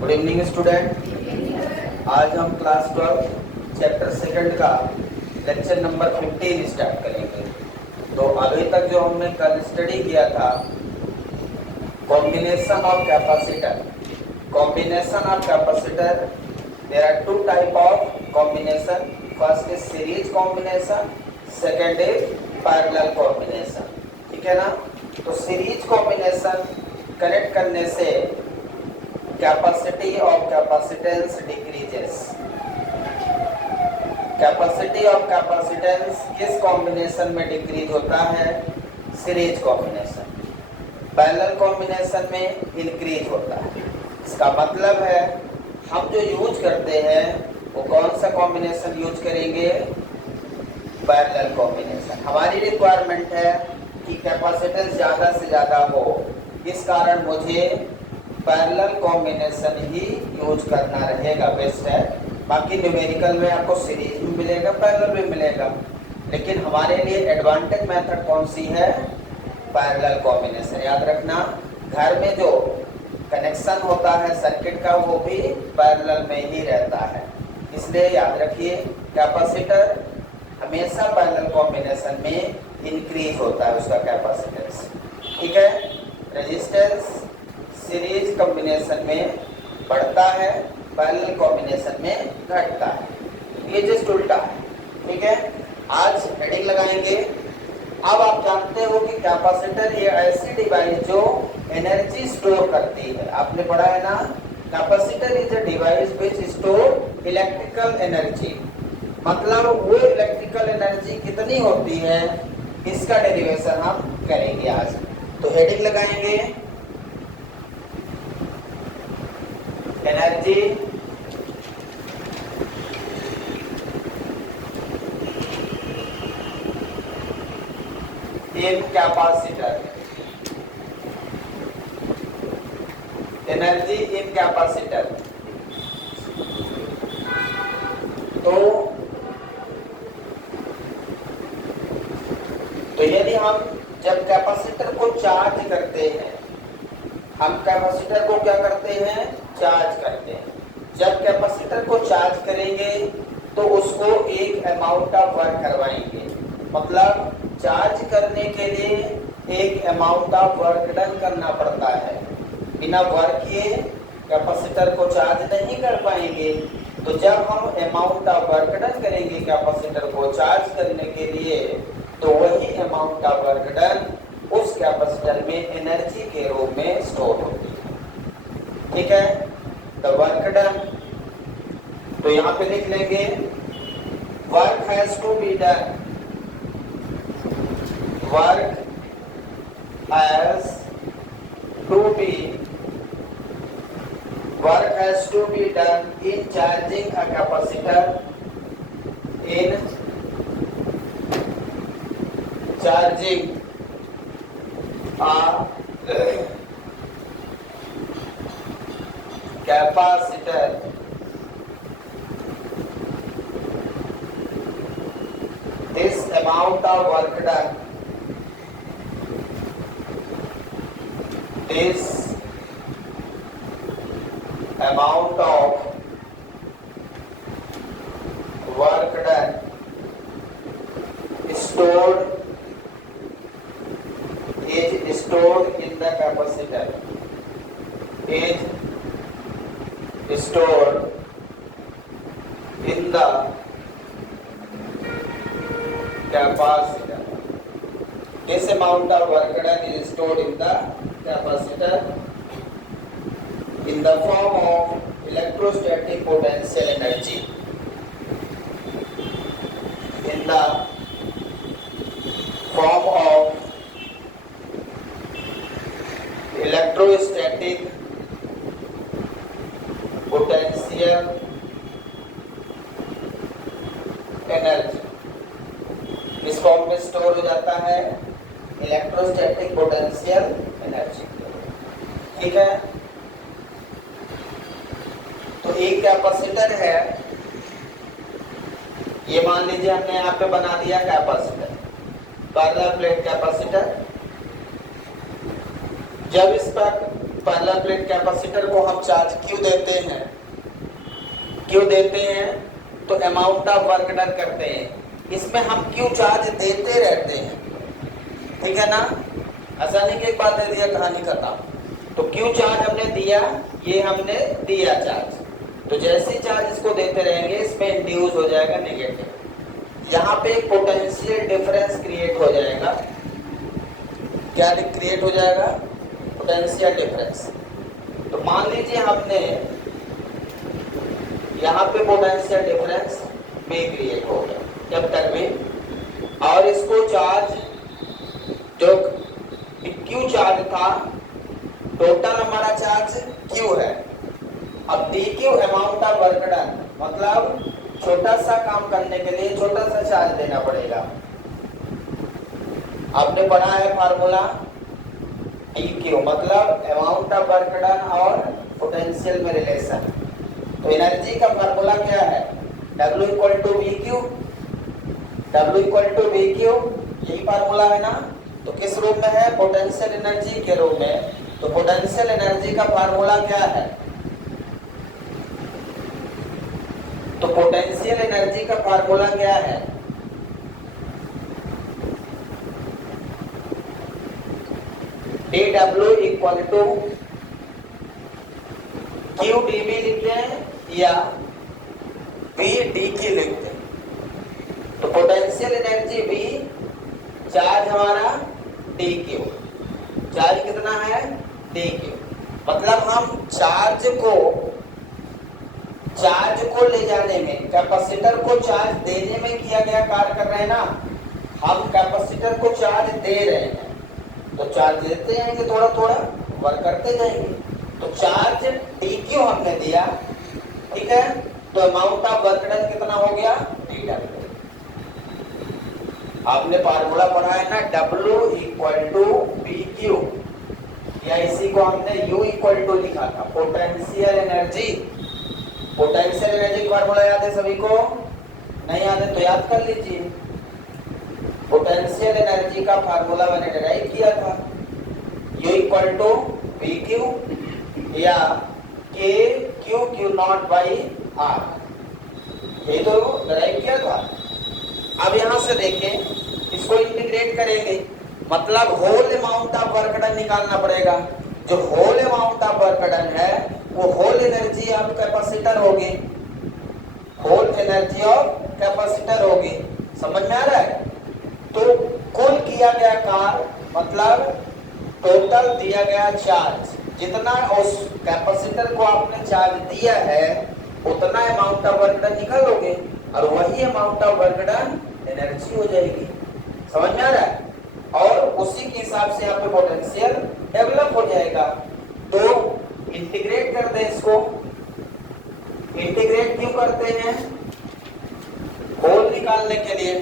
Good evening student. आज हम class 12 chapter second का लेक्चर नंबर 15 स्टार्ट करेंगे। तो अभी तक जो हमने कल स्टडी किया था combination of capacitor. Combination of capacitor, there are two type of combination. First is series combination, second is parallel combination. ठीक है ना। तो सीरीज कॉम्बिनेशन कनेक्ट करने से capacity of capacitance decreases. Capacity of capacitance किस combination में decrease होता है? Series combination. पैरेलल कॉम्बिनेशन में इंक्रीज होता है। इसका मतलब है हम जो यूज करते हैं वो कौन सा कॉम्बिनेशन यूज करेंगे? Parallel combination. हमारी रिक्वायरमेंट है कि कैपेसिटेंस ज़्यादा से ज़्यादा हो, इस कारण मुझे पैरेलल कॉम्बिनेशन ही यूज करना रहेगा, बेस्ट है। बाकी न्यूमेरिकल में आपको सीरीज भी मिलेगा, पैरेलल भी मिलेगा, लेकिन हमारे लिए एडवांटेज मेथड कौन सी है? Parallel combination. याद रखना, घर में जो कनेक्शन होता है सर्किट का वो भी पैरेलल में ही रहता है, इसलिए याद रखिए कैपेसिटर हमेशा पैरेलल कॉम्बिनेशन में इंक्रीज होता है उसका कैपेसिटेंस। ठीक है। रेजिस्टेंस सीरीज कॉम्बिनेशन में बढ़ता है, पैरेलल कॉम्बिनेशन में घटता है। ये जस्ट उल्टा है। ठीक है। आज हेडिंग लगाएंगे। अब आप जानते हो कि कैपेसिटर ये ऐसी डिवाइस जो एनर्जी स्टोर करती है। आपने पढ़ा है ना, capacitor is a device which store electrical energy. मतलब वो इलेक्ट्रिकल एनर्जी कितनी होती है, इसका डेरिवेशन हम करेंगे आज। तो हेडिंग लगाएंगे energy in capacitor. Energy in capacitor. तो यदि हम जब कैपेसिटर को चार्ज करते हैं, हम कैपेसिटर को क्या करते हैं? चार्ज करते हैं। जब कैपेसिटर को चार्ज करेंगे तो उसको एक अमाउंट ऑफ वर्क करवाएंगे। मतलब चार्ज करने के लिए एक अमाउंट ऑफ वर्क डन करना पड़ता है। बिना वर्क किए कैपेसिटर को चार्ज नहीं कर पाएंगे। तो जब हम अमाउंट ऑफ वर्क डन करेंगे कैपेसिटर को चार्ज करने के लिए, तो वही अमाउंट ऑफ वर्क डन उस कैपेसिटर में एनर्जी के रूप में स्टोर होती है। ठीक है। द वर्क डन, तो यहां पे लिख लेंगे work has to be done. Work has to be work has to be done in charging a capacitor, in charging a capacitor. This amount of work done, this amount of work done stored is stored in the capacitor, is stored in the capacitor. This amount of work done is stored in the capacitor in the form of electrostatic potential energy. In the form of electrostatic potential energy. इस form में store हो जाता है electrostatic potential energy. ठीक है। तो एक capacitor है, ये मान लीजिए हमने यहाँ पे बना दिया कैपेसिटर, पैरेलल प्लेट कैपेसिटर। जब इस पर पैरेलल प्लेट कैपेसिटर को हम चार्ज क्यों देते हैं? क्यों देते हैं? तो अमाउंट ऑफ वर्क डन करते हैं। इसमें हम क्यों चार्ज देते रहते हैं, ठीक है ना? ऐसा नहीं कि एक बार दे दिया कहानी खत्म। तो क्यों चार्ज हमने दिया? ये हमने दिया चार्ज, तो जैसे ही चार्ज इसको देते रहेंगे इसमें इंड्यूस हो जाएगा नेगेटिव। यहाँ पे पोटेंशियल डिफरेंस क्रिएट हो जाएगा। क्या क्रिएट हो जाएगा? Potential difference. तो मान लीजिए हमने यहाँ पे पोटेंशियल डिफरेंस भी क्रिएट हो गया, जब तक भी, और इसको चार्ज जो क्यू चार्ज था, टोटल हमारा चार्ज क्यू है। अब D Q amount of work done, मतलब छोटा सा काम करने के लिए छोटा सा चार्ज देना पड़ेगा। आपने पढ़ा है फार्मूला डी क्यू, मतलब अमाउंट ऑफ वर्क डन और पोटेंशियल में रिलेशन। तो एनर्जी का फार्मूला क्या है? W equal to V Q, W equal to V Q, यही फार्मूला है ना? तो किस रूप में है? पोटेंशियल एनर्जी के रूप में। तो पोटेंशियल एनर्जी का फार्मूला क्या है? तो पोटेंशियल एनर्जी का फार्मूला क्या है? dW equal to Q dV लिखते हैं या V dQ लिखते हैं। तो पोटेंशियल एनर्जी V, चार्ज हमारा dQ, चार्ज कितना है? dQ। मतलब हम चार्ज को ले जाने में, कैपेसिटर को चार्ज देने में किया गया कार्य कर रहे हैं ना। हम कैपेसिटर को चार्ज दे रहे हैं, तो चार्ज देते जाएंगे, थोड़ा थोड़ा वर्क करते जाएंगे। तो चार्ज dQ हमने दिया, ठीक है? तो अमाउंट ऑफ वर्क डन कितना हो गया? dW। आपने फार्मूला पढ़ा है ना, W इक्वल टू BQ, या इसी को हमने U इक्वल टू लिखा था, पोटेंशियल एनर्जी। पोटेंशियल एनर्जी का फार्मूला याद है सभी को? नहीं याद है तो याद कर लीजिए। पोटेंशियल एनर्जी का फार्मूला मैंने डिराइव किया था, U इक्वल टू VQ या K Q not by R, ये तो डिराइव किया था। अब यहां से देखें, इसको इंटीग्रेट करेंगे, मतलब whole amount of work done निकालना पड़ेगा। जो whole amount of work done है वो होल एनर्जी ऑफ कैपेसिटर होगी, होल एनर्जी ऑफ कैपेसिटर होगी। समझ में आ रहा है? तो कुल किया गया कार्य, मतलब टोटल दिया गया चार्ज, जितना उस कैपेसिटर को आपने चार्ज दिया है उतना अमाउंट ऑफ वर्क डन निकालोगे, और वही amount of work done energy हो जाएगी। समझ में आ रहा है? और उसी के हिसाब से यहाँ पे पोटेंशियल डेवलप हो जाएगा। तो इंटीग्रेट कर दें इसको। इंटीग्रेट क्यों करते हैं? होल निकालने के लिए।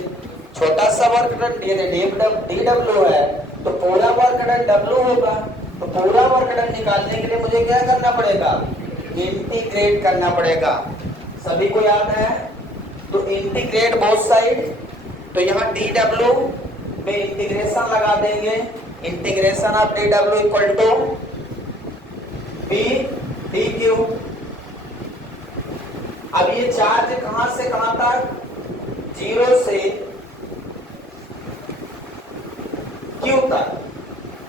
छोटा सा वर्क डन dW है, तो पूरा वर्क डन W होगा। तो पूरा वर्क डन निकालने के लिए मुझे क्या करना पड़ेगा? इंटीग्रेट करना पड़ेगा। सभी को याद है? तो इंटीग्रेट बोथ साइड, तो यहाँ dW में इंटीग्रेशन लगा देंगे। Integration of dW equal to V dQ। अब ये चार्ज कहां से कहां तक? 0 से Q तक।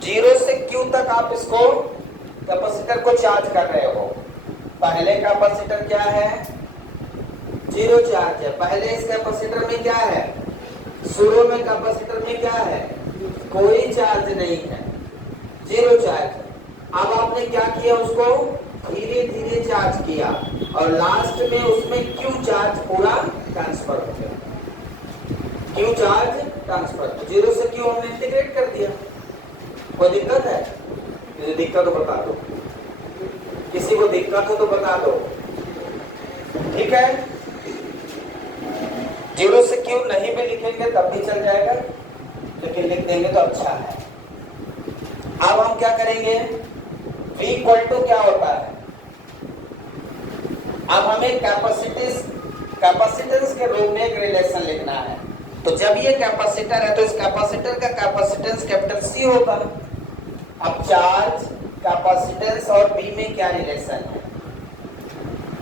0 से Q तक आप इसको कैपेसिटर को चार्ज कर रहे हो। पहले कैपेसिटर क्या है? 0 चार्ज है। पहले इस कैपेसिटर में क्या है? शुरू में कैपेसिटर में क्या है? कोई चार्ज नहीं है, 0 चार्ज। अब आपने क्या किया? उसको धीरे धीरे चार्ज किया और लास्ट में उसमें Q चार्ज पूरा ट्रांसफर हो गया। Q चार्ज ट्रांसफर, 0 से Q हमने इंटीग्रेट कर दिया। कोई दिक्कत है? यदि दिक्कत हो बता दो, किसी को दिक्कत हो तो बता दो, ठीक है? 0 से Q नहीं भी लिखेंगे तब भी चल जाएगा, लेकिन लिख देंगे तो अच्छा है। अब हम क्या करेंगे? V इक्वल टू क्या होता है? अब हमें कैपेसिटेंस के रूप में एक रिलेशन लिखना है। तो जब ये कैपेसिटर है तो इस कैपेसिटर का कैपेसिटेंस कैपिटल C होगा। अब चार्ज कैपेसिटेंस और बी में क्या रिलेशन है?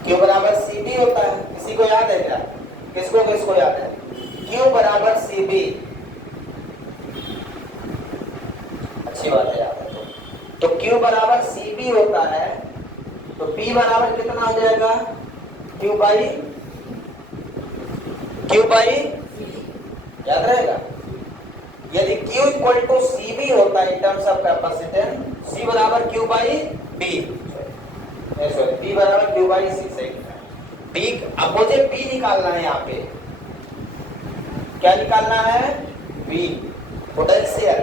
Q बराबर CB होता है, किसी को याद है क्या? किसको किसको याद है? Q बराबर CB, अच्छी बात है याद है। तो Q बराबर CB होता है, तो P बराबर कितना हो जाएगा? Q बाई याद रहेगा। यदि Q इक्वल टू CB होता है in terms of capacitance, C बराबर Q बाई B, P बराबर Q बाई C से B। अब मुझे P निकालना है, यहाँ पे क्या निकालना है? V potential.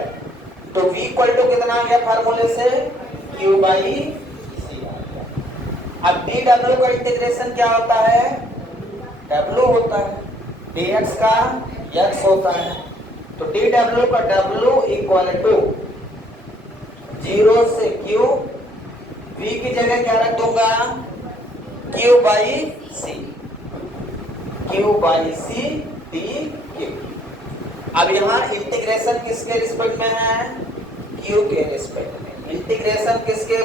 तो V इक्वल टू कितना आ गया फार्मूले से? Q बाई C आ गया। अब dW का इंटीग्रेशन क्या होता है? W होता है, dx का x होता है। तो dW का W इक्वल टू 0 से Q, V की जगह क्या रख दूंगा? Q by C dQ। अब यहाँ इंटीग्रेशन किसके रिस्पेक्ट में है? Q के रिस्पेक्ट में। इंटीग्रेशन किसके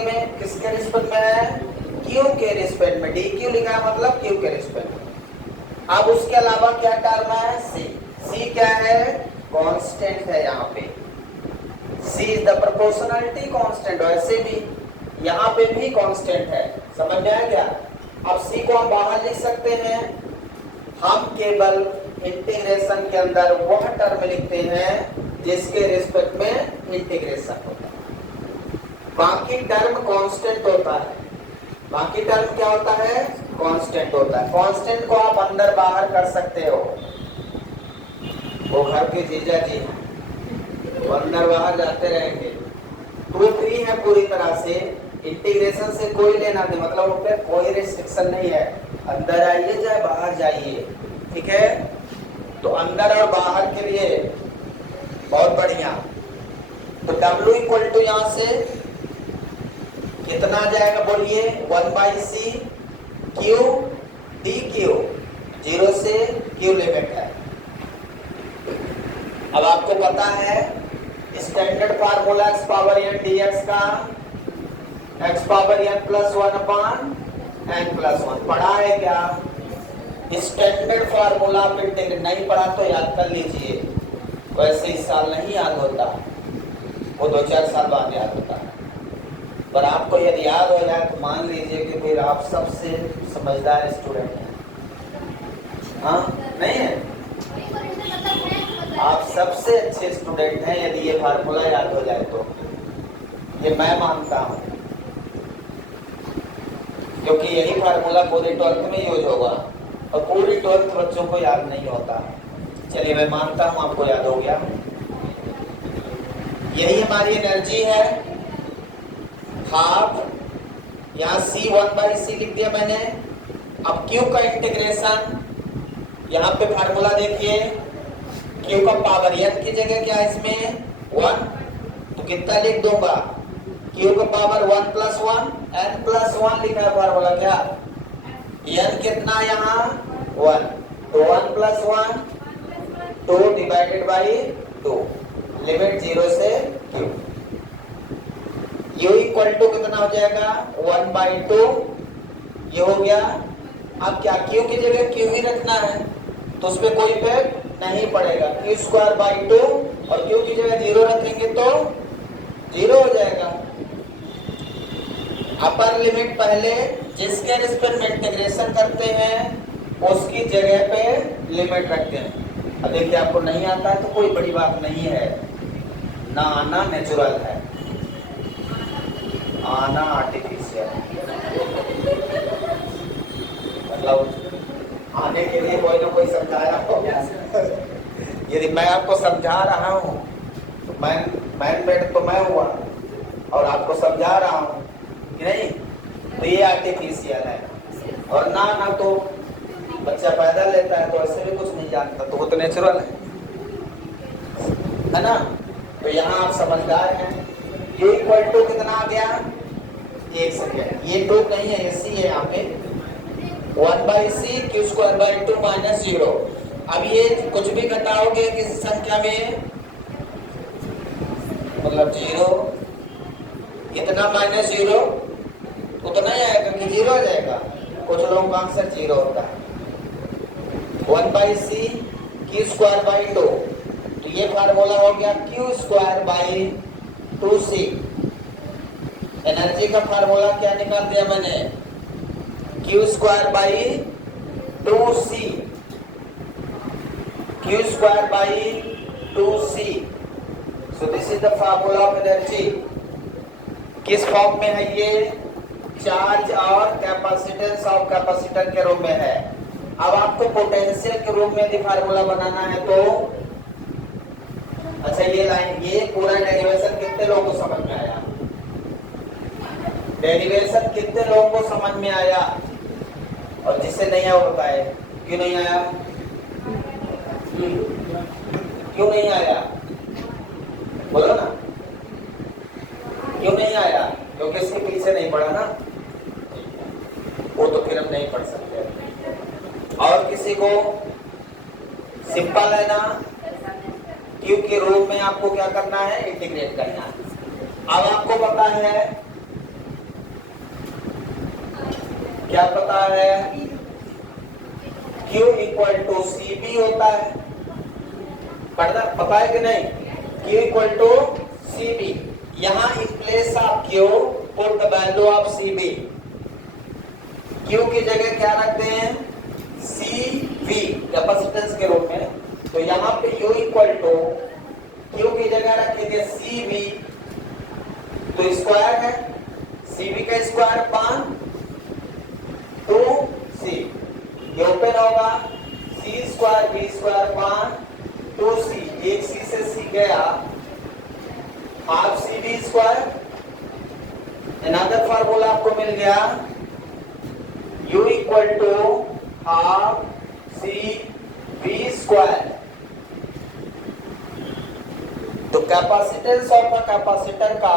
रिस्पेक्ट में है? Q के रिस्पेक्ट में। dQ लिखा है मतलब Q के रिस्पेक्ट में। अब उसके अलावा क्या टर्म है? C क्या है? कांस्टेंट है यहाँ पे। C is the proportionality constant, वैसे भी यहाँ पे भी कांस्टेंट है। समझ में आया क्या? अब C को हम बाहर लिख सकते हैं, हम केवल इंटीग्रेशन के अंदर वह टर्म लिखते हैं जिसके रिस्पेक्ट में इंटीग्रेशन होता है। बाकी टर्म कांस्टेंट होता है। बाकी टर्म क्या होता है? कांस्टेंट होता है। कांस्टेंट को आप अंदर बाहर कर सकते हो, वो घर के जीजा जी हैं, वो अंदर बाहर जाते रहेंगे। टू फ्री है पूरी तरह से, इंटीग्रेशन से कोई लेना नहीं, मतलब उन पर कोई रिस्ट्रिक्शन नहीं है। अंदर आइए चाहे बाहर जाइए, ठीक है? तो अंदर और बाहर के लिए बहुत बढ़िया। तो W इक्वल टू यहाँ से कितना आ जाएगा बोलिए? 1 बाई C Q dQ, 0 से Q लिमिट है। अब आपको पता है standard formula x power n dx का, x पावर n प्लस 1 अपान n प्लस 1 पढ़ा है क्या? स्टैंडर्ड फार्मूला आप इंटीग्रेट नहीं पढ़ा तो याद कर लीजिए, वैसे इस साल नहीं याद होता, वो 2-4 साल बाद याद होता है। पर आपको यदि याद हो जाए तो मान लीजिए कि फिर आप सबसे समझदार स्टूडेंट हैं। हाँ नहीं है? आप सबसे अच्छे स्टूडेंट हैं यदि ये फार्मूला याद हो जाए तो। ये मैं मानता हूँ, क्योंकि यही फार्मूला पूरी 12th में यूज होगा और पूरी 12th बच्चों को याद नहीं होता। चलिए मैं मानता हूँ आपको याद हो गया। यही हमारी एनर्जी है, हाफ। यहाँ C 1 बाई C लिख दिया मैंने। अब Q का इंटीग्रेशन, यहाँ पे फार्मूला देखिए, Q का पावर n की जगह क्या है इसमें? 1, तो कितना लिख दूंगा? Q का पावर 1 प्लस 1, n प्लस 1 लिखा है फार्मूला क्या? n कितना यहाँ? 1, तो 1 प्लस 1 2 डिवाइडेड बाई 2, लिमिट 0 से Q। U इक्वल टू कितना हो जाएगा? 1 बाई 2, ये हो गया। अब क्या Q की जगह Q ही रखना है, तो उसमें कोई इफेक्ट नहीं पड़ेगा। Q स्क्वायर बाई 2 और Q की जगह 0 रखेंगे तो 0 हो जाएगा। अपर लिमिट पहले जिसके रिस्पेक्ट में इंटीग्रेशन करते हैं उसकी जगह पे लिमिट रखते हैं। अब देखिए आपको नहीं आता है तो कोई बड़ी बात नहीं है, ना आना नेचुरल है, आना आर्टिफिशियल। मतलब आने के लिए कोई ना कोई समझा रहा हो। यदि मैं आपको समझा रहा हूँ तो मैन मेड तो मैं हुआ और आपको समझा रहा हूँ कि नहीं, तो ये आर्टिफिशियल है। और ना तो बच्चा पैदा लेता है तो ऐसे भी कुछ नहीं जानता, तो वो तो नेचुरल है ना? तो यहाँ आप समझदार हैं। ये इक्वल टू कितना आ गया? 1 सेकेंड, ये 2 नहीं है, ये C है यहाँ पे। 1 by C Q square by 2 minus 0। अब ये कुछ भी घटाओगे किसी संख्या में, मतलब 0 इतना माइनस जीरो उतना ही आएगा कि जीरो आ जाएगा? कुछ लोगों का आंसर जीरो होता है। 1/c क्यू स्क्वायर बाई 2, तो ये फार्मूला हो गया Q square by 2c। Energy का फार्मूला क्या निकाल दिया मैंने? Q square by 2c, Q square by 2c। So this is the formula of energy. किस फॉर्म में है ये? चार्ज और कैपेसिटेंस ऑफ कैपेसिटर के रूप में है। अब आपको पोटेंशियल के रूप में यदि फार्मूला बनाना है तो अच्छा, ये लाइन, ये पूरा डेरिवेशन कितने लोगों को समझ में आया? डेरिवेशन कितने लोगों को समझ में आया? और जिससे नहीं आया वो बताए क्यों नहीं आया? क्यों नहीं आया? बोलो ना, क्यों नहीं आया? क्योंकि इसके पीछे नहीं पड़ा ना, वो तो फिर हम नहीं पढ़ सकते। और किसी को सिंपल है ना, क्यू के रूप में आपको क्या करना है? इंटीग्रेट करना है। अब आपको पता है, क्या पता है? Q इक्वल टू CB होता है, पता है कि नहीं? Q equal to CB। यहां in place of Q put the value of CB। Q की जगह क्या रखते हैं? CV, कैपेसिटेंस के रूप में। तो यहां पे U इक्वल टू Q की जगह रखेंगे CV, तो स्क्वायर है, CV का स्क्वायर 5 2c, ये ओपन होगा, c square b square 5 2c, एक c से c गया, half cb square. Another formula आपको मिल गया u equal to half c b square. तो कैपेसिटेंस ऑफ द कैपेसिटर का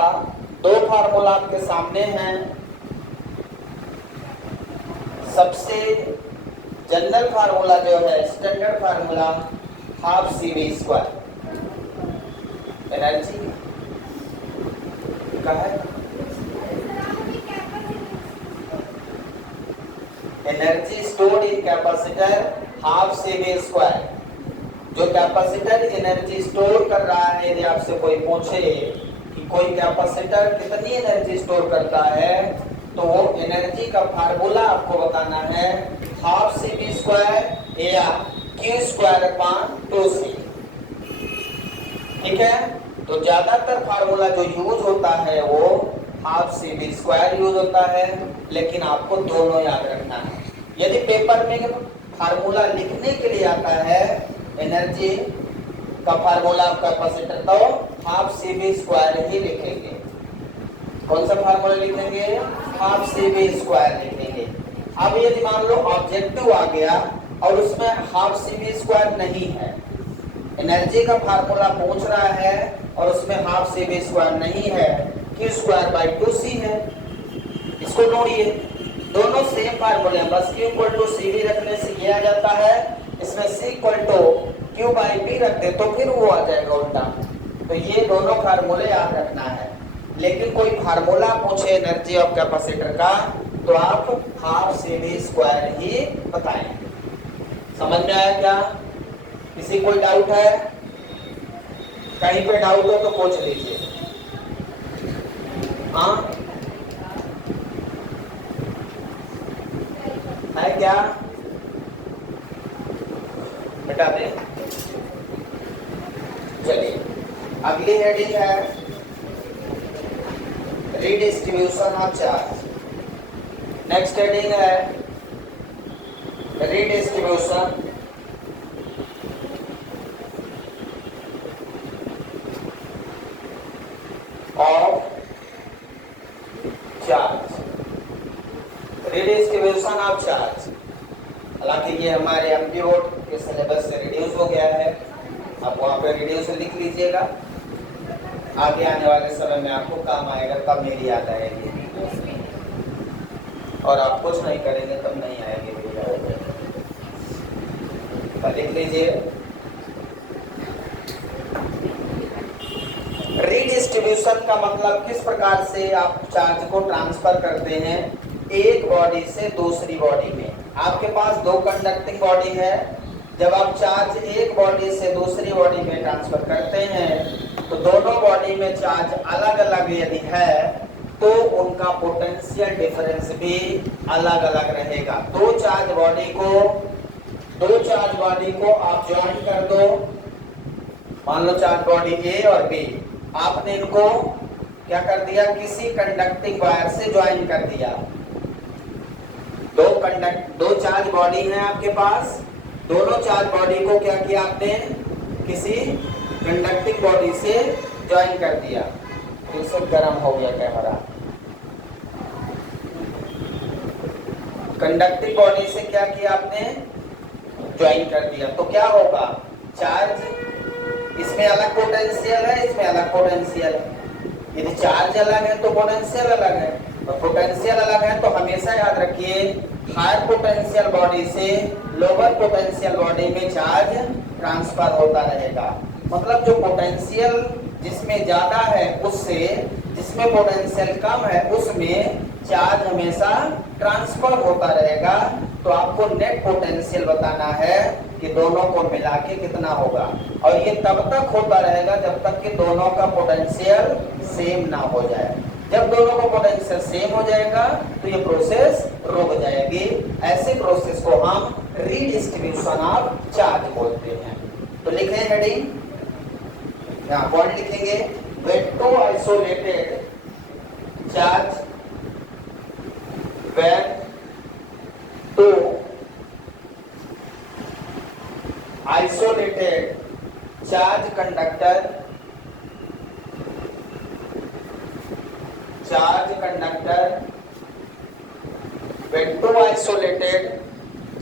दो फार्मूला आपके सामने हैं। सबसे जनरल फार्मूला जो है, standard formula, half CV square. Energy का है, energy stored in capacitor half CV square. जो कैपेसिटर एनर्जी स्टोर कर रहा है, यदि आपसे कोई पूछे कि कोई कैपेसिटर कितनी एनर्जी स्टोर करता है, तो वो एनर्जी का फार्मूला आपको बताना है हाफ CV स्क्वायर या Q स्क्वायर अपॉन 2c। ठीक है, तो ज्यादातर फार्मूला जो यूज होता है वो हाफ CV स्क्वायर यूज होता है, लेकिन आपको दोनों याद रखना है। यदि पेपर में फार्मूला लिखने के लिए आता है एनर्जी का फार्मूला कैपेसिटर, तो हाफ CV स्क्वायर ही लिखेंगे। कौन सा फार्मूला लिखेंगे? हाफ CV स्क्वायर लिखेंगे। अब यदि मान लो ऑब्जेक्टिव आ गया और उसमें हाफ CV स्क्वायर नहीं है, एनर्जी का फार्मूला पूछ रहा है और उसमें हाफ CV स्क्वायर नहीं है, Q स्क्वायर बाई 2c है, इसको जोड़िए। दोनों सेम फार्मूले हैं, बस Q इक्वल टू CV रखने से ये आ जाता है, इसमें C equal to Q by B रख दे तो फिर वो आ जाएगा उल्टा। तो ये दोनों फार्मूले याद रखना है। लेकिन कोई फार्मूला पूछे एनर्जी ऑफ कैपेसिटर का, तो आप हाफ CV स्क्वायर ही बताएंगे। समझ में आया क्या? किसी कोई डाउट है? कहीं पे डाउट हो तो पूछ लीजिए। हाँ, है क्या? मिटा दे। चलिए, अगली हेडिंग है redistribution of charge. Next heading है redistribution of charge. Redistribution of charge, हालांकि ये हमारे एमपी बोर्ड के सिलेबस से रिड्यूस हो गया है, आप वहाँ पे रिड्यूस लिख लीजिएगा, आगे आने वाले समय में आपको काम आएगा, कब मेरी याद आएगी। और आप कुछ नहीं करेंगे तब नहीं आएगी मेरी याद। लिख लीजिए रीडिस्ट्रीब्यूशन का मतलब किस प्रकार से आप चार्ज को ट्रांसफर करते हैं एक बॉडी से दूसरी बॉडी में। आपके पास दो कंडक्टिंग बॉडी है, जब आप चार्ज एक बॉडी से दूसरी बॉडी में ट्रांसफर करते हैं तो दोनों बॉडी में चार्ज अलग अलग यदि है तो उनका पोटेंशियल डिफरेंस भी अलग अलग रहेगा। दो चार्ज बॉडी को आप ज्वाइन कर दो, मान लो चार्ज बॉडी ए और बी, आपने इनको क्या कर दिया, किसी कंडक्टिंग वायर से ज्वाइन कर दिया। दो चार्ज बॉडी है आपके पास, दोनों चार्ज बॉडी को क्या किया आपने, किसी कंडक्टिंग बॉडी से ज्वाइन कर दिया। तो इससे गर्म हो गया कैमरा। कंडक्टिंग बॉडी से क्या किया आपने, ज्वाइन कर दिया। तो क्या होगा, चार्ज इसमें अलग पोटेंशियल है, इसमें अलग पोटेंशियल है। यदि चार्ज अलग है तो पोटेंशियल अलग है, और पोटेंशियल अलग है तो हमेशा याद रखिए हायर पोटेंशियल बॉडी से लोअर पोटेंशियल बॉडी में चार्ज ट्रांसफर होता रहेगा। मतलब जो पोटेंशियल जिसमें ज्यादा है उससे जिसमें पोटेंशियल कम है उसमें चार्ज हमेशा ट्रांसफर होता रहेगा। तो आपको नेट पोटेंशियल बताना है कि दोनों को मिला के कितना होगा, और ये तब तक होता रहेगा जब तक कि दोनों का पोटेंशियल सेम ना हो जाए। जब दोनों का पोटेंशियल सेम हो जाएगा तो ये प्रोसेस रुक जाएगी। ऐसे प्रोसेस को हम रीडिस्ट्रीब्यूशन ऑफ चार्ज बोलते हैं। तो लिखें हेडिंग, यहाँ पॉइंट लिखेंगे, when two isolated charge when two isolated charge conductor when two isolated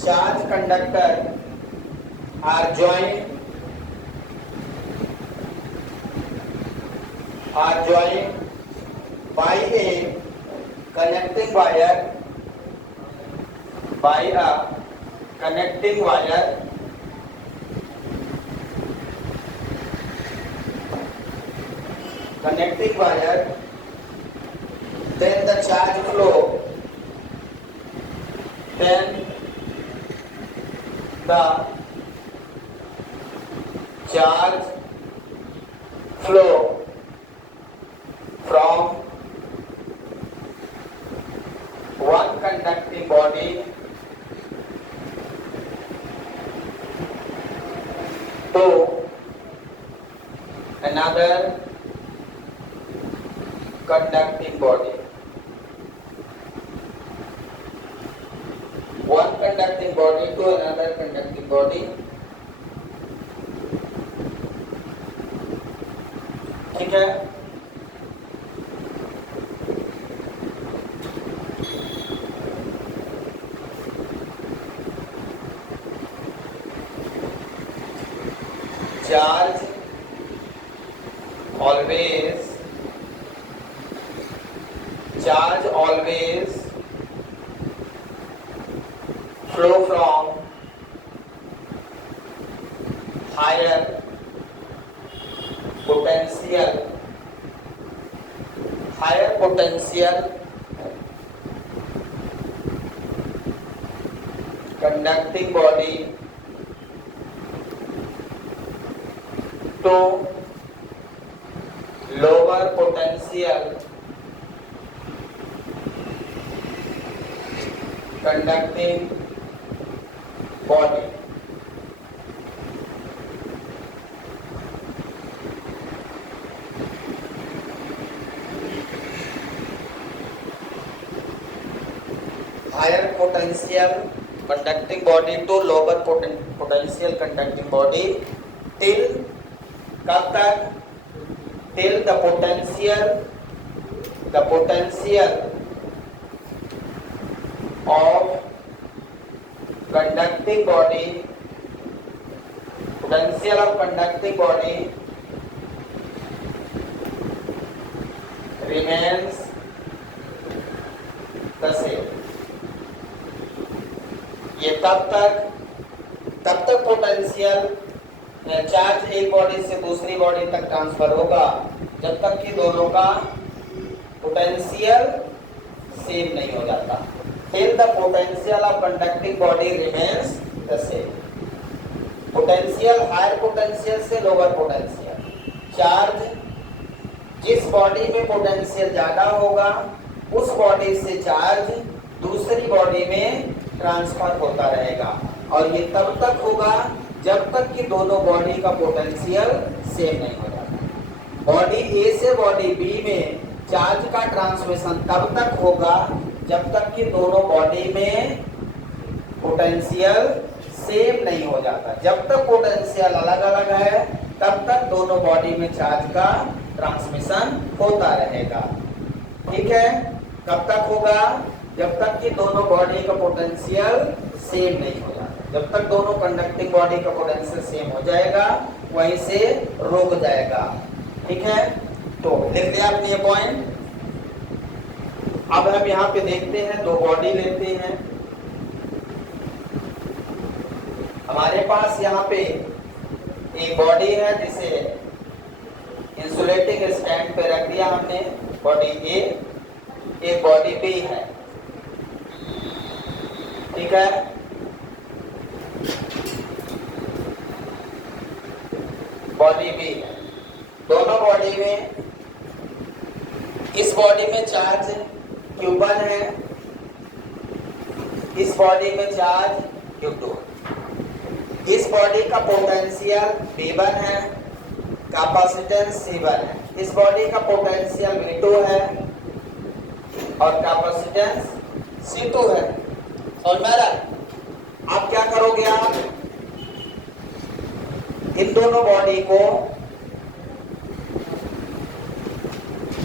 charge conductor are joined by a connecting wire then the charge flow from one conducting body to another conducting body. One conducting body to another conducting body. ठीक है, charge always flow from higher potential conducting body to lower potential conducting body. Higher potential conducting body to lower potential conducting body till कब तक, till the potential of conducting body remains the same। ये तब तक potential charge एक body से दूसरी body तक transfer होगा जब तक कि दोनों का पोटेंशियल सेम नहीं हो जाता। Till the potential of conducting body remains the same. Potential higher potential से लोअर पोटेंशियल, चार्ज जिस बॉडी में पोटेंशियल ज्यादा होगा उस बॉडी से चार्ज दूसरी बॉडी में ट्रांसफर होता रहेगा, और ये तब तक होगा जब तक कि दोनों बॉडी का पोटेंशियल सेम नहीं हो जाता। बॉडी ए से बॉडी बी में चार्ज का ट्रांसमिशन तब तक होगा जब तक कि दोनों बॉडी में पोटेंशियल सेम नहीं हो जाता। जब तक पोटेंशियल अलग अलग है तब तक दोनों बॉडी में चार्ज का ट्रांसमिशन होता रहेगा। ठीक है, कब तक होगा? जब तक कि दोनों बॉडी का पोटेंशियल सेम नहीं हो जाता। जब तक दोनों कंडक्टिंग बॉडी का पोटेंशियल सेम हो जाएगा वहीं से रुक जाएगा। ठीक है, तो लिख लिया आपने ये पॉइंट। अब हम यहाँ पे देखते हैं, दो बॉडी लेते हैं। हमारे पास यहाँ पे एक बॉडी है जिसे इंसुलेटिंग स्टैंड पे रख दिया हमने, बॉडी ए, एक बॉडी बी है। ठीक है, बॉडी बी है। दोनों बॉडी में, इस बॉडी में चार्ज Q1 है, इस बॉडी में चार्ज Q2। इस बॉडी का पोटेंशियल V1 है, कैपेसिटेंस C1 है। इस बॉडी का पोटेंशियल V2 है और कैपेसिटेंस C2 है। और मेरा आप क्या करोगे? आप इन दोनों बॉडी को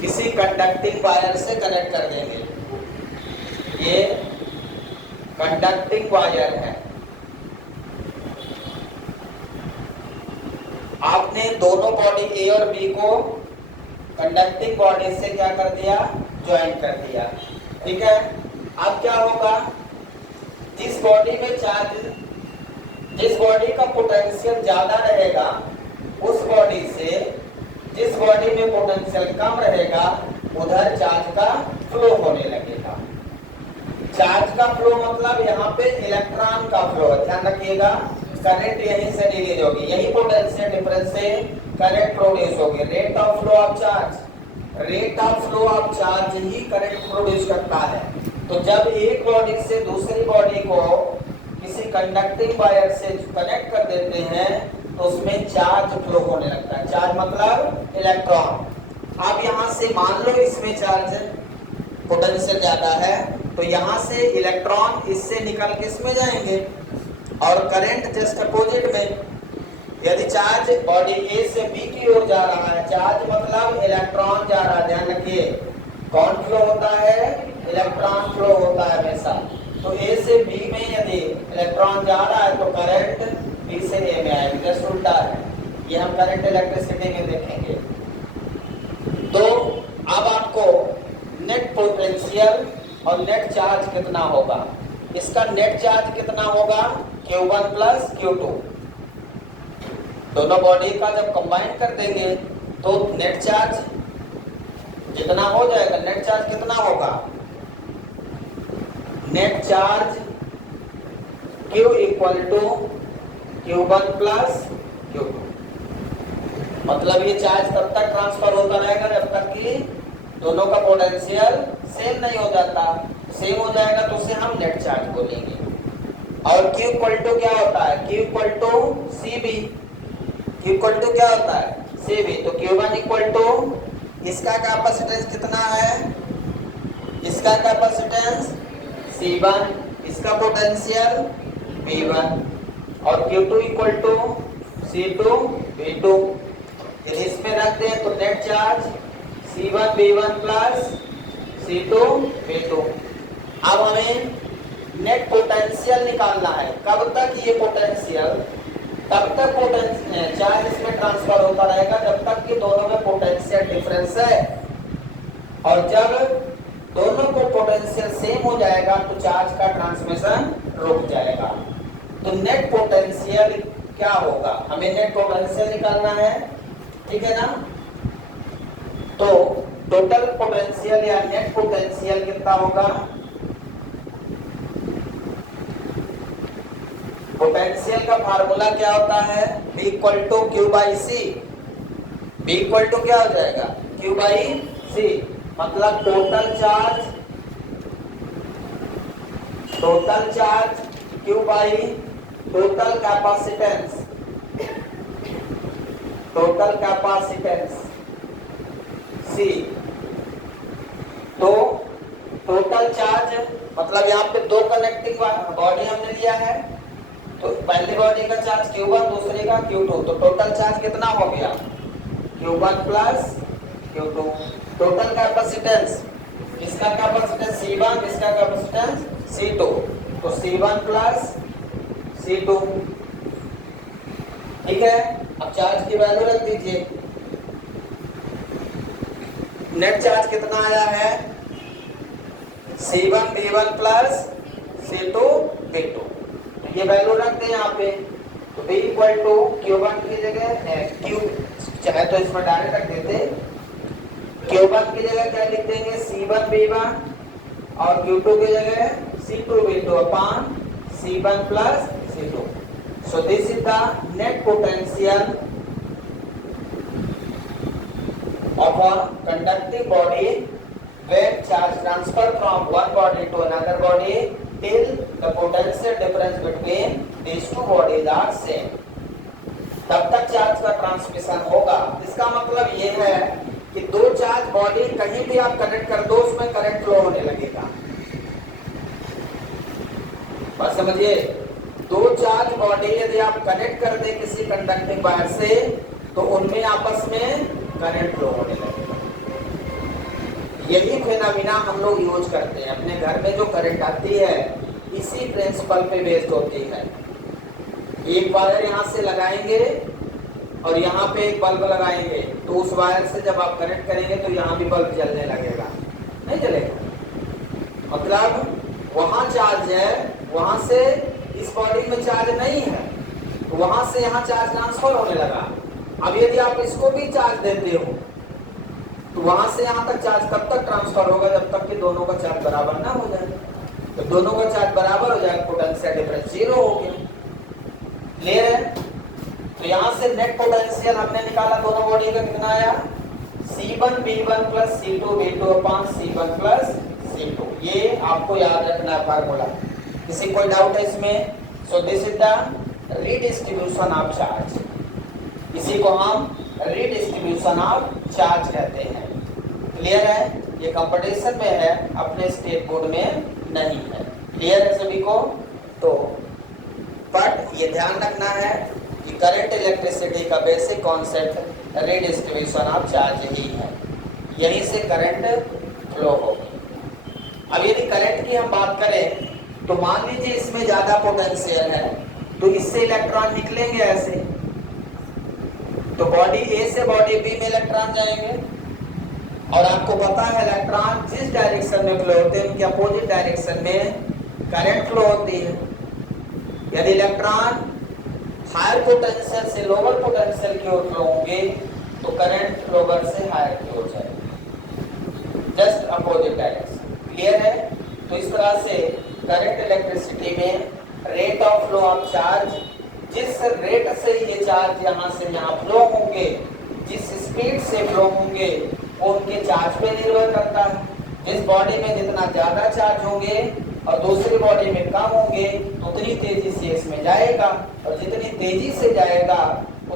किसी कंडक्टिंग वायर से कनेक्ट कर देंगे। ये कंडक्टिंग वायर है। आपने दोनों बॉडी ए और बी को कंडक्टिंग बॉडी से क्या कर दिया? ज्वाइन कर दिया। ठीक है, अब क्या होगा? जिस बॉडी में चार्ज, जिस बॉडी का पोटेंशियल ज्यादा रहेगा उस बॉडी से जिस बॉडी में पोटेंशियल कम रहेगा उधर चार्ज का फ्लो होने लगेगा। चार्ज का फ्लो मतलब यहाँ पे इलेक्ट्रॉन का फ्लो है, ध्यान रखिएगा। करंट यहीं से रिलीज होगी, यही पोटेंशियल डिफरेंस से करंट प्रोड्यूस होगी। Rate of flow of charge, rate of flow of charge he current produce करता है। तो जब एक बॉडी से दूसरी बॉडी को किसी कंडक्टिंग वायर से कनेक्ट कर देते हैं तो उसमें चार्ज फ्लो होने लगता है। चार्ज मतलब इलेक्ट्रॉन। अब यहाँ से मान लो इसमें चार्ज पोटेंशियल ज्यादा है तो यहाँ से इलेक्ट्रॉन इससे निकल के इसमें जाएंगे और करंट जस्ट अपोजिट में। यदि चार्ज बॉडी ए से बी की ओर जा रहा है, चार्ज मतलब इलेक्ट्रॉन जा रहा है, ध्यान रखिए। कौन फ्लो होता है? इलेक्ट्रॉन फ्लो होता है हमेशा। तो ए से बी में यदि इलेक्ट्रॉन जा रहा है तो करंट बी से ए में आएगा, जस्ट उल्टा है। ये हम करंट इलेक्ट्रिसिटी में देखेंगे। तो अब आपको नेट पोटेंशियल और नेट चार्ज कितना होगा, इसका नेट चार्ज कितना होगा? Q1 plus Q2। दोनों बॉडी का जब कंबाइन कर देंगे तो नेट चार्ज जितना हो जाएगा, नेट चार्ज कितना होगा? Net charge Q equal to Q1 plus Q2। मतलब ये चार्ज तब तक ट्रांसफर होता रहेगा जब तक कि दोनों का पोटेंशियल सेम नहीं हो जाता। सेम हो जाएगा तो उसे हम नेट चार्ज बोलेंगे। और Q इक्वल टू क्या होता है? Q equal to CB। Q equal to क्या होता है? CB। तो Q1 इक्वल टू, इसका कैपेसिटेंस कितना है? इसका कैपेसिटेंस C1, इसका पोटेंशियल V1। और Q2 equal to C2 V2। यदि इसमें रख दें तो net charge C1 V1 plus C2 V2। अब हमें नेट पोटेंशियल निकालना है। कब तक ये पोटेंशियल, तब तक पोटेंशियल चार्ज इसमें ट्रांसफर होता रहेगा जब तक कि दोनों में पोटेंशियल डिफरेंस है। और जब दोनों को पोटेंशियल सेम हो जाएगा तो चार्ज का ट्रांसमिशन रुक जाएगा। तो नेट पोटेंशियल क्या होगा? हमें नेट पोटेंशियल निकालना है, ठीक है ना। तो टोटल पोटेंशियल या नेट पोटेंशियल कितना होगा? पोटेंशियल का फार्मूला क्या होता है? B equal to Q by C. B equal to क्या हो जाएगा? Q by C. मतलब total charge Q by total capacitance C. तो टोटल चार्ज मतलब यहाँ पे दो कनेक्टिंग बॉडी हमने लिया है, तो पहली बॉडी का चार्ज Q1, दूसरे का Q2, तो टोटल चार्ज कितना हो गया? Q1 plus Q2। Total capacitance, इसका कैपेसिटेंस C1, इसका कैपेसिटेंस C2, तो C1 प्लस C2। ठीक है, अब चार्ज की वैल्यू रख दीजिए। नेट चार्ज कितना आया है? C1 V1 plus C2 V2। ये वैल्यू रख दें यहाँ पे, तो B इक्वल टू Q1 की जगह Q, चाहे तो इसमें डायरेक्ट रख देते, Q1 की जगह क्या लिख देंगे? C1 V1 और Q2 की जगह C2 V2 upon C1 plus C2। So this is the net potential of a conducting body when charge transfer from one body to another body till the potential difference between these two bodies are same। तब तक charge का transmission होगा। इसका मतलब ये है कि दो चार्ज बॉडी कहीं भी आप कनेक्ट कर दो, उसमें करंट फ्लो होने लगेगा। बस समझिए, दो चार्ज बॉडी यदि आप कनेक्ट कर दे किसी कंडक्टिंग वायर से, तो उनमें आपस में करंट फ्लो होने लगेगा। यही फिनोमिना हम लोग यूज करते हैं अपने घर में। जो करंट आती है इसी प्रिंसिपल पे बेस्ड होती है। एक वायर यहाँ से लगाएंगे और यहाँ पे एक बल्ब लगाएंगे, तो उस वायर से जब आप कनेक्ट करेंगे तो यहाँ भी बल्ब जलने लगेगा, नहीं जलेगा। मतलब वहां चार्ज है, वहां से इस बॉडी में चार्ज नहीं है, तो वहां से यहाँ चार्ज ट्रांसफर होने लगा। अब यदि आप इसको भी चार्ज देते हो, तो वहां से यहाँ तक चार्ज कब तक ट्रांसफर होगा? जब तक कि दोनों का चार्ज बराबर ना हो जाए। तो दोनों का चार्ज बराबर हो जाए, पोटेंशियल डिफरेंस जीरो हो गया। क्लियर है? तो यहाँ से नेट पोटेंशियल हमने निकाला, दोनों बॉडी का कितना आया? C1 V1 plus C2 V2 upon C1 plus C2। ये आपको याद रखना है फार्मूला। किसी कोई डाउट है इसमें? सो this is the redistribution of charge. इसी को हम रीडिस्ट्रीब्यूशन ऑफ चार्ज कहते हैं। क्लियर है? ये कंपटीशन में है, अपने स्टेट बोर्ड में नहीं है। क्लियर है सभी को? तो बट ये ध्यान रखना है कि करंट इलेक्ट्रिसिटी का basic concept redistribution of charge ही है। यहीं से करंट फ्लो होगी। अब यदि करंट की हम बात करें, तो मान लीजिए इसमें ज्यादा पोटेंशियल है, तो इससे इलेक्ट्रॉन निकलेंगे ऐसे, तो बॉडी ए से बॉडी बी में इलेक्ट्रॉन जाएंगे। और आपको पता है इलेक्ट्रॉन जिस डायरेक्शन में फ्लो होते हैं उनके अपोजिट डायरेक्शन में करंट फ्लो होती है। यदि इलेक्ट्रॉन हायर पोटेंशियल से लोअर पोटेंशियल की ओर फ्लो होंगे, तो करंट लोअर से हायर की ओर जाएगा, जस्ट अपोजिट डायरेक्शन। क्लियर है? तो इस तरह से करंट इलेक्ट्रिसिटी में rate of flow of charge, जिस रेट से ये चार्ज यहाँ से यहाँ फ्लो होंगे, जिस स्पीड से फ्लो होंगे, वो उनके चार्ज पे निर्भर करता है। जिस बॉडी में जितना ज्यादा चार्ज होंगे और दूसरी बॉडी में कम होंगे, तो उतनी तेजी से इसमें जाएगा, और जितनी तेजी से जाएगा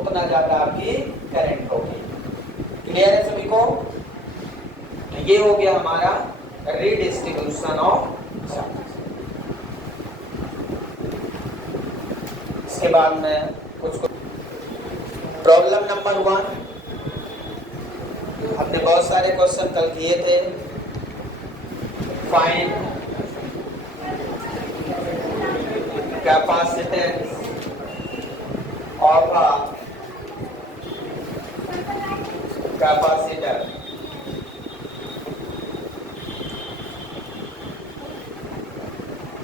उतना ज्यादा आपकी करंट होगी। क्लियर है सभी को? तो ये हो गया हमारा रीडिस्ट्रीब्यूशन ऑफ चार्ज। इसके बाद में कुछ प्रॉब्लम नंबर 1, हमने बहुत सारे क्वेश्चन कल किए थे। Find capacitance of a capacitor.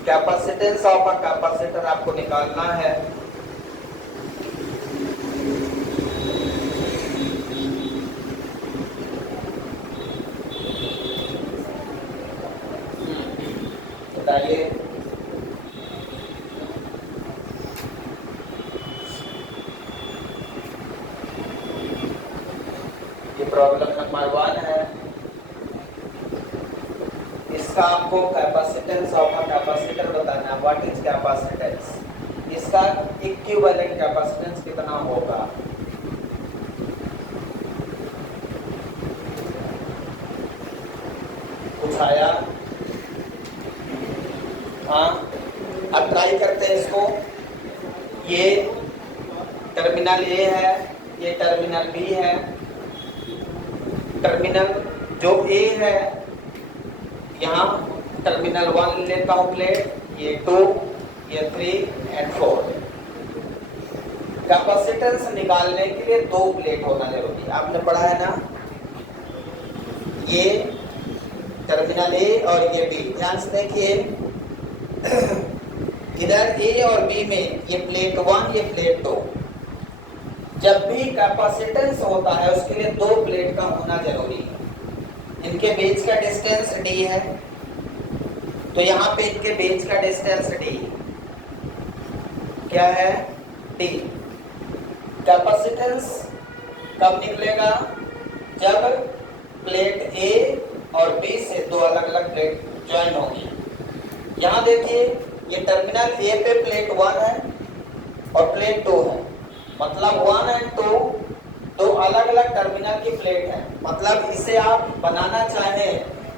Capacitance of a capacitor आपको निकालना है। प्रॉब्लम नंबर 1 है। इसका आपको कैपेसिटेंस ऑफ अ कैपेसिटर बताना है। What is capacitance? इसका इक्विवेलेंट कैपेसिटेंस कितना होगा? कुछ आया? हाँ, अब ट्राई करते हैं इसको। ये टर्मिनल ए है, ये टर्मिनल बी है। टर्मिनल जो ए है, यहाँ टर्मिनल 1 लेता हूँ प्लेट, ये 2, ये 3 एंड 4। कैपेसिटेंस निकालने के लिए 2 प्लेट होना जरूरी। आपने पढ़ा है ना, ये टर्मिनल ए और ये बी। ध्यान से देखिए, इधर ए और बी में ये प्लेट 1, ये प्लेट 2। जब भी कैपेसिटेंस होता है उसके लिए 2 प्लेट का होना जरूरी है। इनके बीच का डिस्टेंस डी है, तो यहाँ पे इनके बीच का डिस्टेंस डी क्या है? डी। कैपेसिटेंस कब निकलेगा? जब प्लेट ए और बी से 2 अलग अलग प्लेट ज्वाइन होगी। यहाँ देखिए, ये टर्मिनल ए पे प्लेट 1 है और प्लेट 2 है, मतलब 1 एंड 2 2 अलग अलग टर्मिनल की प्लेट है। मतलब इसे आप बनाना चाहें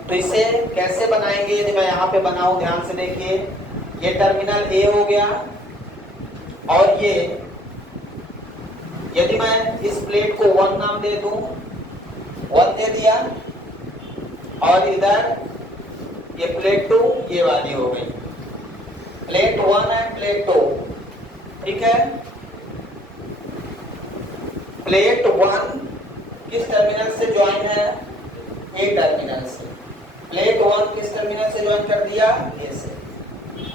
तो इसे कैसे बनाएंगे? यदि मैं यहाँ पे बनाऊं, ध्यान से देखिए, ये टर्मिनल ए हो गया और ये, यदि मैं इस प्लेट को 1 नाम दे दूं, 1 दे दिया, और इधर ये प्लेट 2 ये वाली हो गई, प्लेट 1 एंड प्लेट 2। ठीक है, प्लेट 1 किस टर्मिनल से ज्वाइन है? ए टर्मिनल से। प्लेट 1 किस टर्मिनल से ज्वाइन कर दिया? ए से।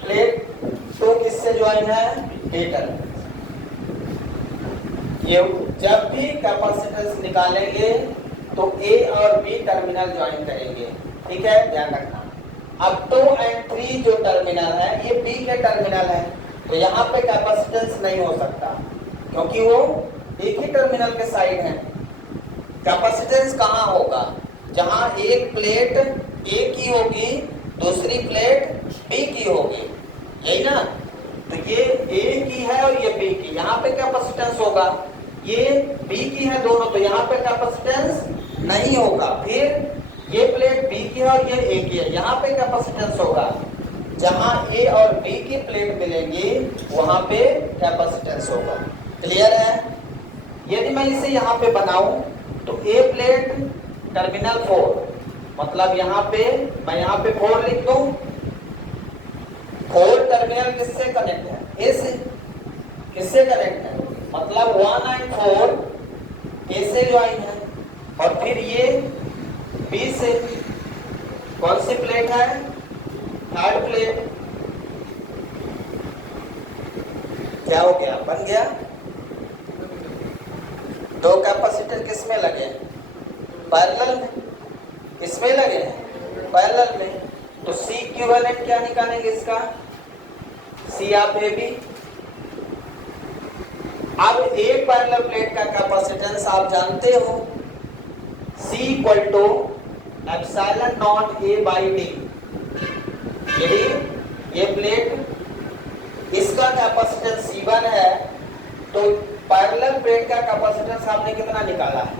प्लेट 2 किससे ज्वाइन है? ए टर्मिनल। ये जब भी कैपेसिटेंस निकालेंगे तो ए और बी टर्मिनल ज्वाइन करेंगे। ठीक है, ध्यान रखना। अब 2 एंड 3 जो टर्मिनल है, ये बी के टर्मिनल है, तो यहाँ पे कैपेसिटेंस नहीं हो सकता क्योंकि वो एक ही टर्मिनल के साइड है। कैपेसिटेंस कहाँ होगा? जहाँ एक प्लेट ए की होगी, दूसरी प्लेट बी की होगी, यही ना? तो ये ए की है और ये बी की, यहाँ पे कैपेसिटेंस होगा। ये बी की है दोनों, तो यहाँ पे कैपेसिटेंस नहीं होगा। फिर ये प्लेट बी की है और ये ए की है, यहाँ पे कैपेसिटेंस होगा। जहाँ ए और बी की प्लेट मिलेंगी वहां पे कैपेसिटेंस होगा। क्लियर है? यदि मैं इसे यहाँ पे बनाऊं तो ए प्लेट टर्मिनल 4, मतलब यहाँ पे मैं यहाँ पे 4 लिख दूं। 4 टर्मिनल किससे कनेक्ट है? ए से। किससे कनेक्ट है? मतलब 1 एंड 4 ए से ज्वाइन है, और फिर ये बी से। कौन सी प्लेट है? Third plate. क्या हो गया? बन गया। 2 कैपेसिटर किसमें लगे? पैरेलल में। किसमें लगे? पैरेलल में। तो सी इक्विवेलेंट क्या निकालेंगे इसका? सी ऑफ ए बी। अब एक पैरेलल प्लेट का कैपेसिटेंस आप जानते हो, C equal to epsilon naught A by D. यदि ये प्लेट, इसका कैपेसिटेंस C1 है, तो पैरेलल प्लेट का कैपेसिटेंस आपने कितना निकाला है?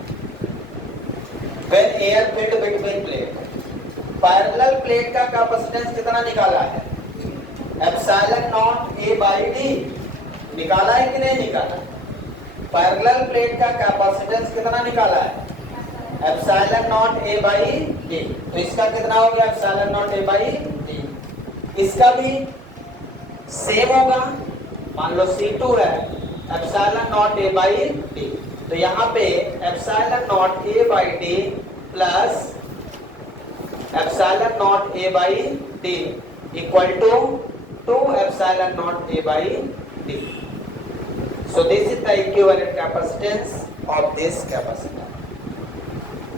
When air filled between plate, parallel plate का कैपेसिटेंस कितना निकाला है? Epsilon naught A by D. निकाला है कि नहीं निकाला? पैरेलल प्लेट का कैपेसिटेंस कितना निकाला है? Epsilon naught A by D. तो इसका कितना हो गया? Epsilon naught A by D. इसका भी सेम होगा। मान लो C2 है, epsilon naught A by D, तो यहाँ पे epsilon naught A by D plus epsilon naught A by D equal to 2 epsilon naught A by D. So this is the equivalent capacitance of this capacitor.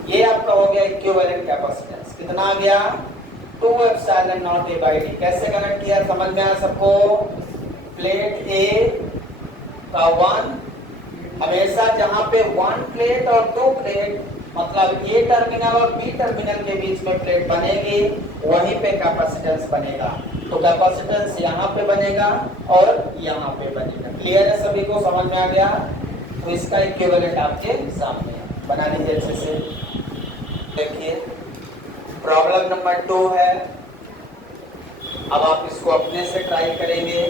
ये आपका हो गया equivalent capacitance. कितना आ गया? 2 epsilon naught A by D. कैसे connect किया? समझ में आया सबको? प्लेट ए का 1, हमेशा जहां पे 1 प्लेट और 2 प्लेट मतलब ए टर्मिनल और बी टर्मिनल के बीच में प्लेट बनेगी, वहीं पे कैपेसिटेंस बनेगा। तो कैपेसिटेंस यहाँ पे बनेगा और यहाँ पे बनेगा। क्लियर है सभी को, समझ में आ गया? तो इसका इक्विवेलेंट आपके सामने है, बना लीजिए अच्छे से। देखिए प्रॉब्लम नंबर 2 है। अब आप इसको अपने से ट्राई करेंगे।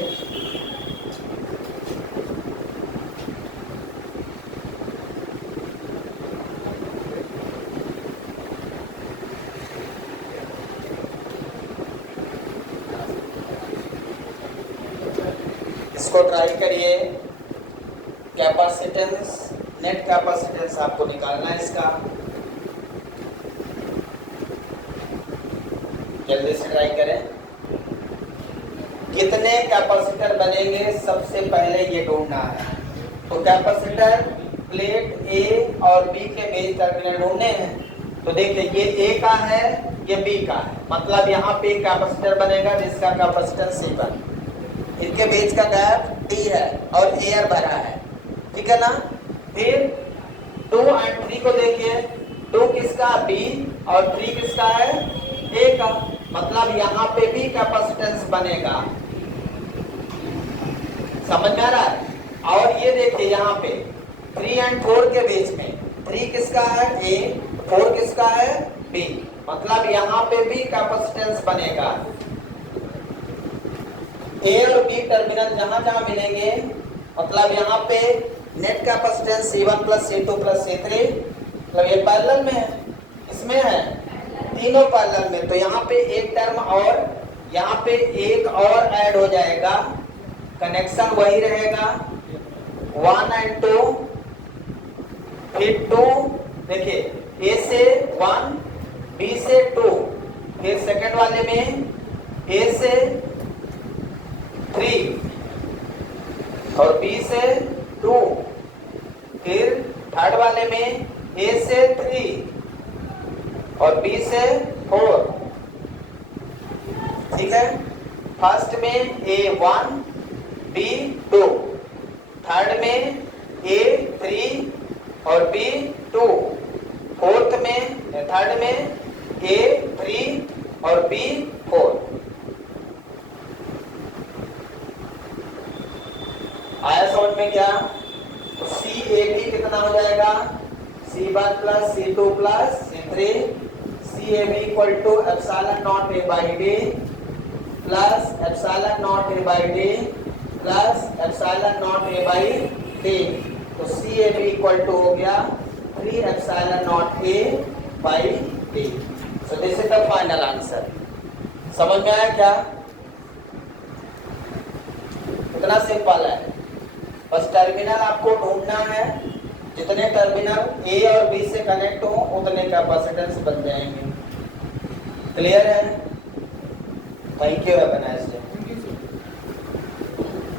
इसको ट्राई करिए। कैपेसिटेंस, नेट कैपेसिटेंस आपको निकालना है इसका। जल्दी से ट्राई करें। कितने कैपेसिटर बनेंगे सबसे पहले ये ढूंढना है। तो कैपेसिटर प्लेट ए और बी के बीच टर्मिनल ढूंढने हैं। तो देखिए ये ए का है, ये बी का है, मतलब यहाँ पे एक कैपेसिटर बनेगा जिसका कैपेसिटेंस C1। इनके बीच का गैप D है और एयर भरा है, ठीक है ना। फिर 2 और 3 को देखिए, 2 किसका, B, और 3 किसका है, A का, मतलब यहाँ पे भी कैपेसिटेंस बनेगा। समझ में आ रहा है? और ये देखिए यहाँ पे 3 और 4 के बीच में 3 किसका है, A, 4 किसका है, B, मतलब यहाँ पे भी कैपेसिटेंस बनेगा। ए और बी टर्मिनल जहां जहां मिलेंगे, मतलब यहाँ पे net capacitance C1 plus C2 plus C3, मतलब ये पैरेलल में है, इसमें है, तीनों पैरेलल में। तो यहाँ पे एक टर्म और यहाँ पे एक और ऐड हो जाएगा, कनेक्शन वही रहेगा 1 और 2, फिर 2, देखिए A से 1, B से 2, फिर सेकंड वाले में A से 3 और B से 2, फिर थर्ड वाले में A से 3 और B से 4, ठीक है। फर्स्ट में A1, B2, थर्ड में A3 और B2, फोर्थ में, थर्ड में A3 और B4। आया समझ में क्या? तो CAB कितना हो जाएगा, C1 plus C2 plus C3, CAB equal to epsilon naught A by D plus epsilon naught A by D plus epsilon naught A by D। तो CAB इक्वल टू हो गया 3 epsilon naught A by D। So this is the final answer. समझ में आया क्या? इतना simple है। Bus terminal आपको ढूंढना है, जितने टर्मिनल ए और बी से कनेक्ट हो उतने कैपेसिटेंस बन जाएंगे। क्लियर है? Thank you, have a nice day.